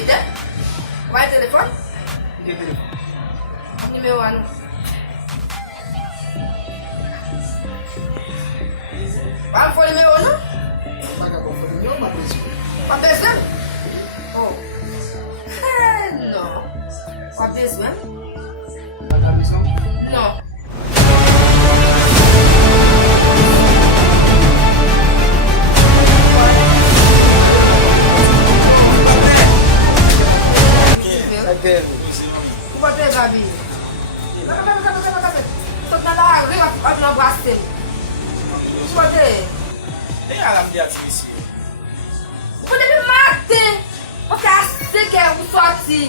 Gete? Vai telefone? Di téléphone. Numéro 1. Vai for numéro 1? Paga bom foi meu, mas por isso. Pas besoin? Oh. Non. Pas besoin? Paga besoin. Non. Again. Où va tes amis? Saute dans la rue, va nous embrasser. Où va tes? E alam di ati misi yo? Vous devez mater. Parce que assez que vous sortez.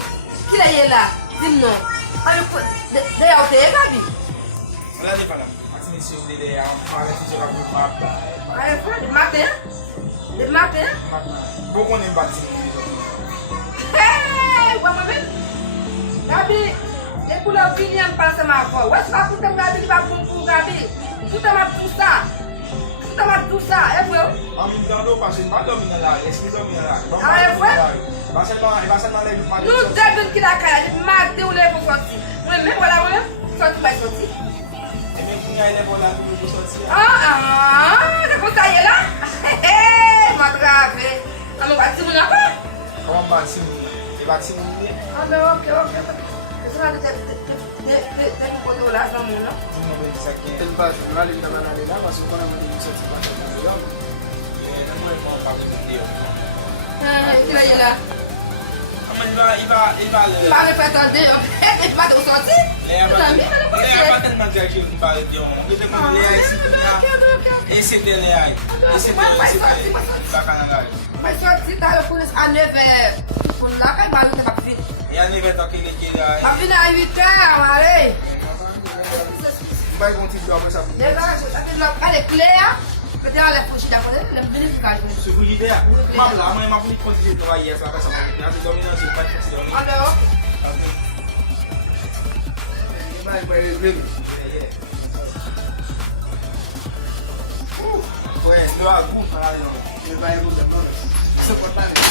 Qui est là? Dis-nous. D'ailleurs, tu es Gabi? Wala di palam. Ati misi yo dede ya, pare ti jora pou pa apla. Allez, frère, le matin? Le matin? Pou konen bati misi yo. Hey, wap mwen? Gabi, e pou la vini an pase ma fò. Wè se pa pou tem Gabi ki pa pou Gabi. Tout a mat tout ça. Tout a mat tout ça. E pou yo? Amin gando pasen pa domi nan la, eski domi nan la. Ah, e fwe? Basen nan le yu pa di Nou debin ki la kaya, di mate ou le pou sorti. Mwen men wala wè? Sorti bay sorti. E men kou nga ele vola kou pou soti ya. De pou sa ye la? Hey, ma grave. Ame bati moun akwa? Kawan bati moun ya. E bati moun ye. Ok. E se nan de mi kote ou la, nan moun la? Moun ben sakye. Tel pas, là les dames là là parce qu'on a mon sorti pas là. E nan mwen pou pa moun de yo. Ki la ye la? Aman i va le... Ma me fè tande, e bati ou sorti? Le a pa telman diak yo pou pale de yo. Mwen te kon le a isi pou ya. E se te le a. E se te baka nan la. Mwen sorti ta yo pou a 9h. Pou la kay balou te bak fin. E a neve toke le ke la. A fin a 8h, mare. Vai bon petit après ça. Deja, ale kle ya. Pwede a le fouchi da kone, le mbini fika jwen. Se kou jide ya. Mam la, man pou ni konti de wa yes apre sa man. A se domi nan se pati se domi. Ande yo? Vai really. Pues, lo a kou para yo. Ele vai mudar não. Isso é importante.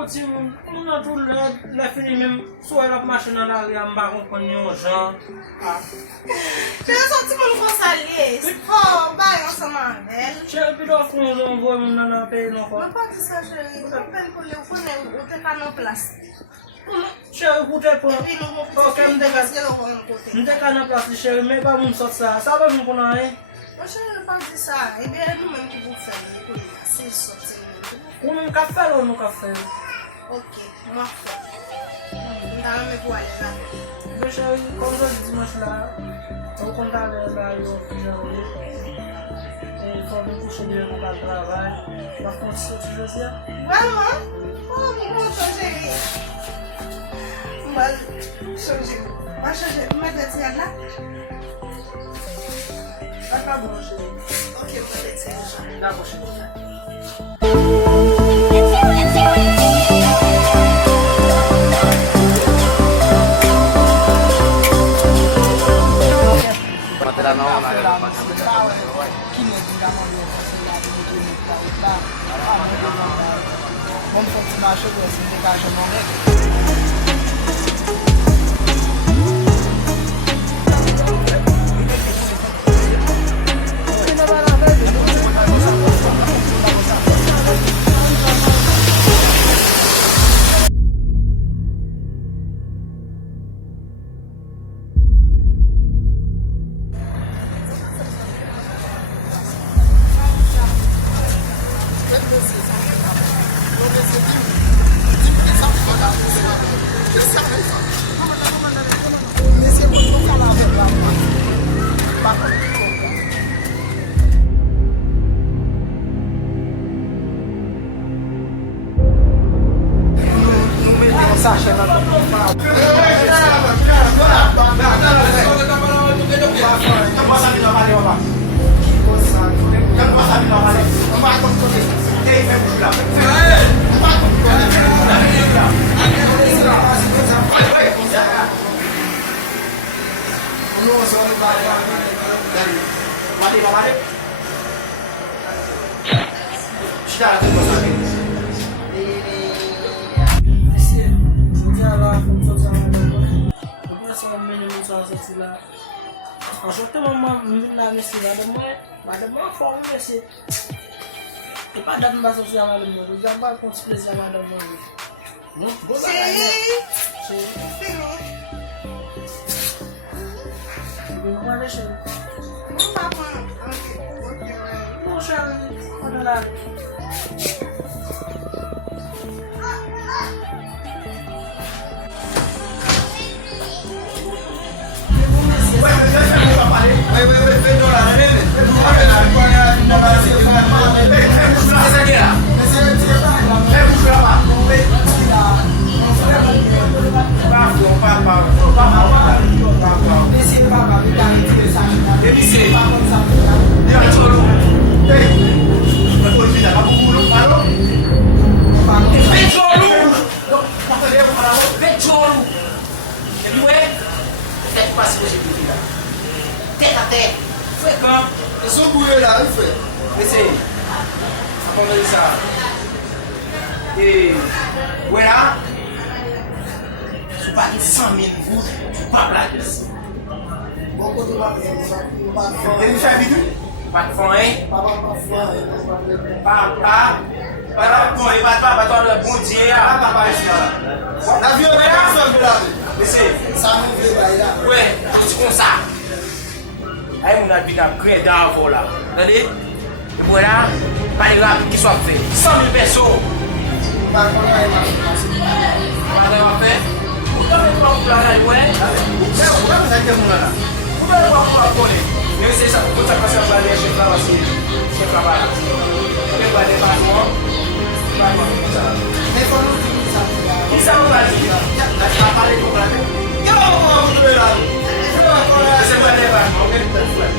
Mwen an tou le fini men sou el ap machin nan la li an baron kon yon jan. Che yon soti moun konsalye. Oh, ba yon seman vel. Che pi do foun zon voy moun nan apay non kon. Mwen pa di sa chéri. Mwen pen pou li ou konen ou te ka nan plas. Che yon koute pou. Epi nou moun kote Mwen te ka nan plas li che men pa moun sot sa. Sa ba moun konan e? Mwen chéri mwen pa di sa. Ebe nou men ki pou fè. Pou li si soti moun. Ou moun ka fel ou nou ka fel? Ok, mwen fè. Mwen ta mwen pou ale la. Mwen che yon konjou di dimanche la. Ou konta le la yon fijan ou ye. E fò mwen kouche diye nou ka travay. Mwen konti soti josi ya. Vraiment? Oh, mwen konjou chéri. Mwen chanje. Mwen chanje. Mwen deti ya la. Aka bon chéri. Ok, mwen deti ya la. La bon chéri. Matela não, vamos continuar chegando assim, de caixa não é? pas ça, parler, papa. Donne-moi ça, parler. On va continuer. Et il fait bouger là. On va Et voilà, je parle de 100 000 vous, pas blague. Et vous savez pas de fond, hein? Papa, bon, il va pas attendre le bon Dieu. Papa, la vie est là. Mais c'est ça, ouais, c'est comme ça. Aïe, on a vu un grain d'arbre là. Regardez, voilà, pas les rapides qui sont faits. 100 000 personnes. Pas de fait. Pourquoi vous pas vous plaindre, ouais? C'est pourquoi vous avez mon là. Pourquoi vous pas vous connaître? Mais c'est ça, pour ça que ça va aller chez là aussi. Chez là-bas. On va aller par moi. Pas comme ça. Mais faut nous dire ça. Qui ça va dire? Là, tu vas parler pour la tête. Yo, vous devez là. C'est pas les vagues, on est peut-être fouet.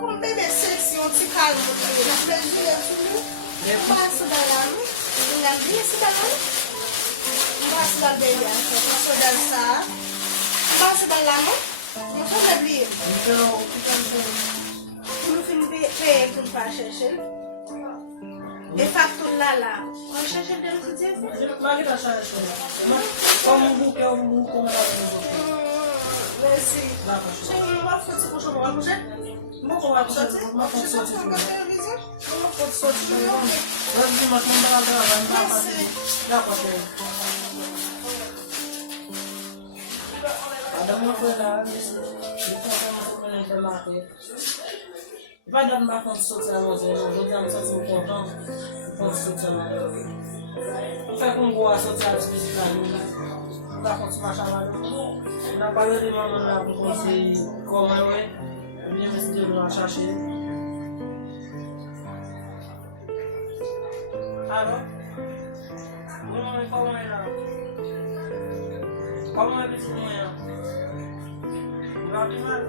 Como bebê sexy, um ticalo, um beijinho, um passo da lama, um lambiço da lama, um passo da bebê, um passo dançar, um passo da lama, um passo da bebê. Um filme feio que faz xixi. E facto lá, o xixi dele que diz? Mas que tá achando? Como um buque é um buque, como é um Merci. Não vai fazer com o chão, vai fazer? Não vai fazer, não vai fazer. Não vai fazer. Vai dizer, mas não dá para fazer. Dá para fazer. Ada uma coisa, vai dar uma construção, vou dar uma construção importante, construção. Não faz com boa social especificamente. Dá para se chamar. Na palha de mamãe lá para conseguir comer, eu vinha me sentir no achache. Alô? Mamãe, como é lá? Como é que você ganha? Vai primeiro?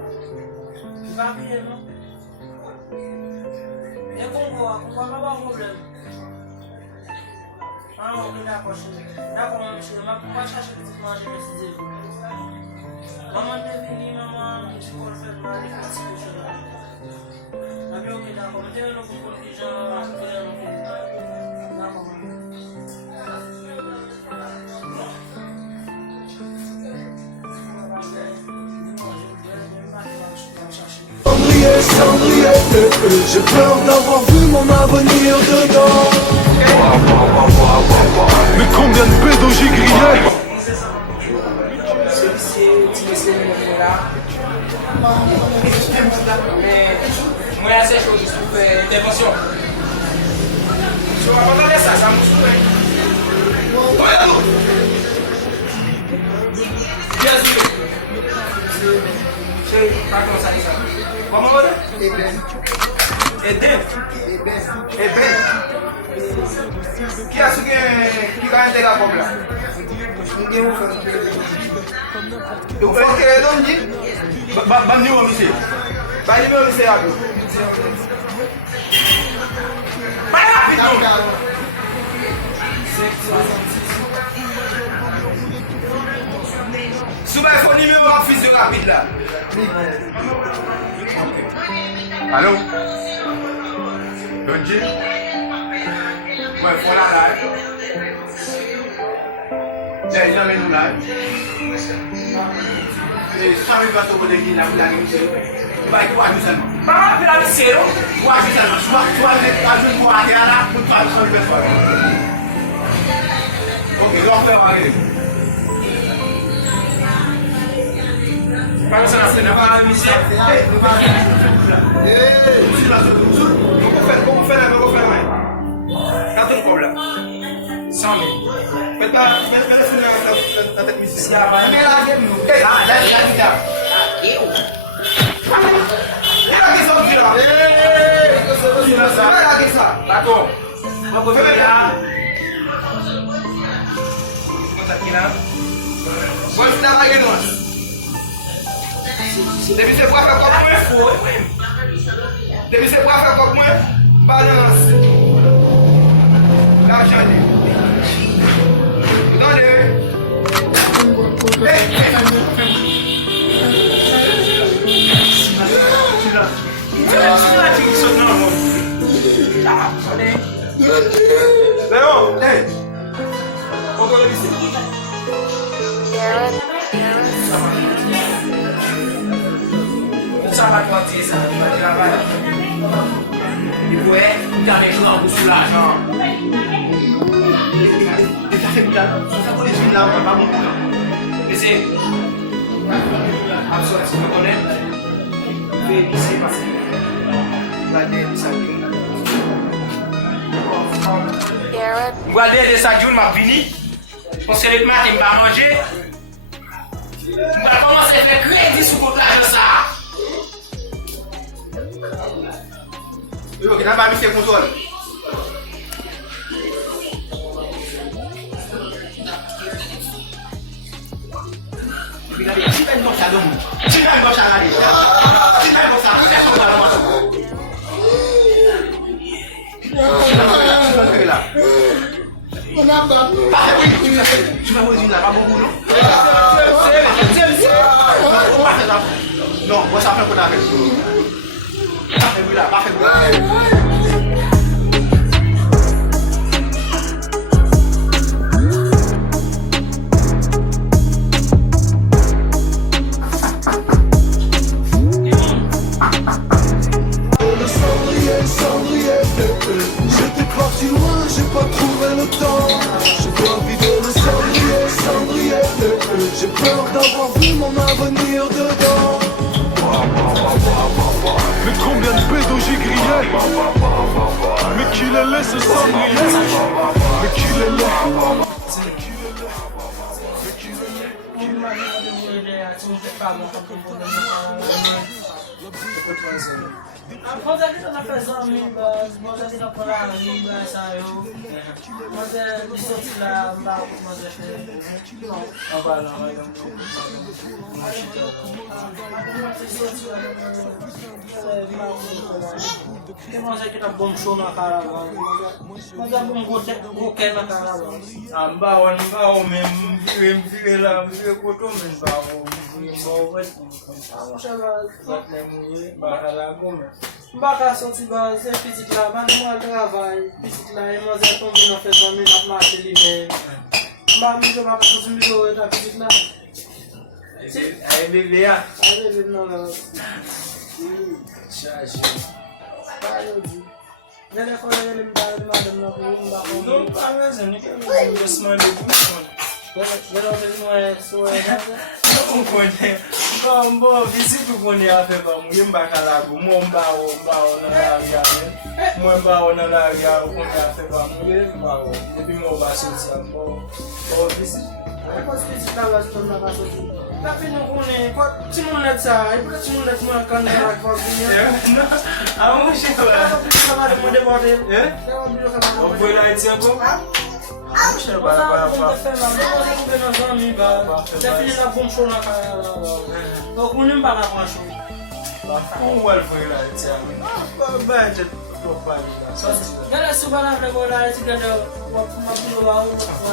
Vai primeiro? Eu concordo, não há problema. Ah, não dá para chegar. Dá para chegar, mas pode achar que você não acha que precisa. Maman devine, maman, tu peux le faire mal, c'est la bien ok d'accord, mais t'es là pour les gens, t'es là pour non, maman. J'ai peur d'avoir vu mon avenir dedans. Mais combien de pédos j'ai grillé? Mais moi, assez chaud juste pour faire intervention. Si on va pas parler ça, ça me souffle. Bien sûr. C'est pas comme ça, ça. Comment on dit? Eden. Qui a su qui va intégrer comme là? Donc, ok, donc, dit, bam numéro, monsieur. Bam numéro, monsieur, à vous. Bam rapide, Souba, il faut numéro en fils de rapide là. Allô? Donji? Ouais, faut la live. J'ai jamais nous live. Et si jamais va se poser qui n'a pas de monsieur, il va y avoir du seulement. Pas de la monsieur, ou à du seulement. Soit avec un jour à terre là, ou toi à du seulement. Ok, donc on fait parler. Pas que ça n'a pas de monsieur. Comment faire quand on problème 100 000. Faites pas la tête mission. Si avant, mais là, d'accord. On va faire là. Depuis c'est pour faire comme moi, depuis c'est pour faire comme moi, balance. L'argent. Ça va compter ça, il va travailler. Il pourrait faire des joueurs pour l'argent. Et ça fait bien, ça connaît une là, pas bon. Mais c'est. Absolument, si vous connaissez, fais ici parce que. La tête, ça vous allez aider ça, June m'a fini. Parce que le matin, il va manger. Il va commencer à faire crédit sur votre argent ça. Yo, kita habis yang musuh. Kita dia kita ni bocah dong. Kita ni bocah lagi. Kita ni bocah. Kita ni bocah. Kenapa? Cuma mau izin lah, kamu bunuh. Non, moi ça fait qu'on a avec. Parfait, J'étais parti loin, j'ai pas trouvé le temps. Je dois vivre le cendrier. J'ai peur d'avoir vu mon avenir dedans. Mais combien de pédos j'ai grillé? Mais qui les laisse cendrier? Mais qui les laisse? Quand tu as fait ça, quand tu as fait ça, moi j'ai sorti là, moi j'ai fait. Ah voilà, moi j'ai un bon show dans la caravane. Moi j'ai un bon goûter dans la caravane. Ambao mvile la mvile koto mbao Mbaka sorti ba c'est petit là, moi travail, petit là, et moi j'ai tombé dans fait ça, mais n'a marché l'hiver. Mbaka mi do mbaka sorti mi do ta petit là. Aí bebê ah. Allez non là. Charge. Je l'ai fait le madame là pour mbaka. Não tá mesmo, nem que eu vou small de bushman. Je l'ai fait soe. Não conhe. Combo visitu kuni ape ba muyimba kalabu mumbao na la ya. Mumbao na la ya kuni ape ba muyimba. Debi mo ba social mo. O visitu. Depois petit là là sur la sorti. La fin nous connaît quoi tu m'en as ça, et puis tu m'en as moi quand là quoi venir. Ah mon cher. Ça va me demander. On peut la tirer bon? Cher ba ba ba. Donc on n'aime pas la franchise. Como ela foi lá e disse: "Vai, já tô falando." Só se Gala subana na bola esse gado uma pila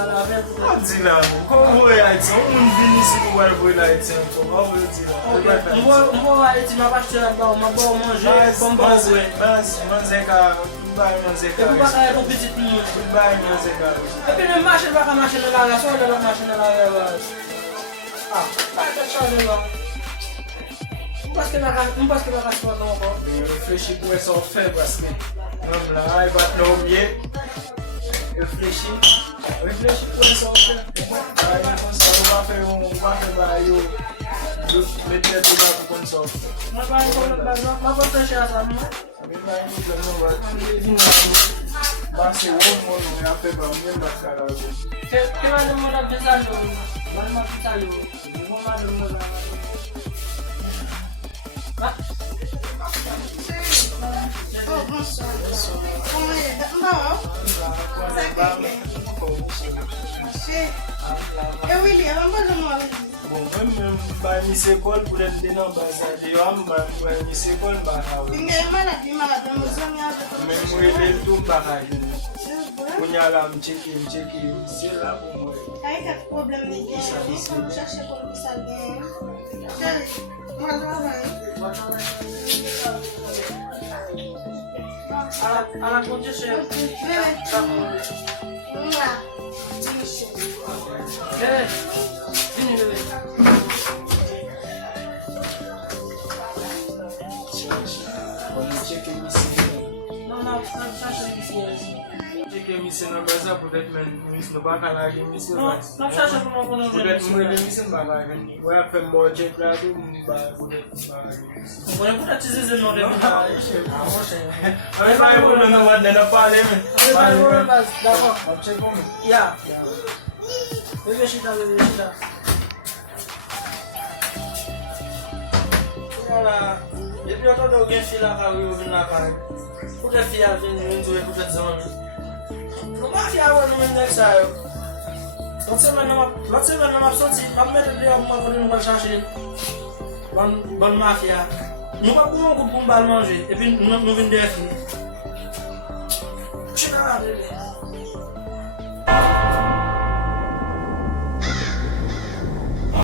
lá ver. não diz lá, como é aí? Vinicius como ela foi lá e disse: "Como eu diz lá." Mbo aí tinha bastante ba uma boa manger com boa. Mas é que vai, mas é que Eu vou cair com petit muito. vai, mas é que E puis le marché va marcher là, só la machine là. Ah, vai deixar lá. Parce que la race pas non. eu refleti com essa oferta parce que vamos lá, aí vai no meio. Refleti com essa oferta. Aí nós vai fazer eu meter tudo lá com essa oferta. Mas vai fechar essa mão. Também vai no plano vai ser um é a febra mesmo da cara. Que vai demorar pesado. Vai mais pesado. Vamos lá demorar. Oh, bonsoir. Comment est le maman? Eu William, vamos fazer uma Bom, vamos para me ser qual por ele de não passar de homem, para me ser qual barra. ninguém manda de malada, mas eu me acho Mesmo ele tu barra. Punya lá mcheki, sei lá como é. aí que o problema ninguém, vamos chercher como que alguém. Mas Ela aconteceu. vamos lá. Quando chega me ensina. Não, Chega me ensina coisa porque me ensina bacana que me ensina. não chacha como quando Porque me ensina bacana. Vai a faire moi check lá do ba porque Bueno, por te dizer não deve dar. Aí vai eu não vou dar para ele. D'accord. Check como. Yeah. Bebe chita. Voilà. Depuis longtemps, on a bien fait la carrière, on a fait. Pour les filles, elles viennent jouer pour cette zone. Comment tu as vu ça? L'autre semaine, on a sorti, on a mis le blé, on va chercher. Bonne mafia. Nous pas pour un coup de bombe à manger. Et puis, nous venons de faire. Je suis là.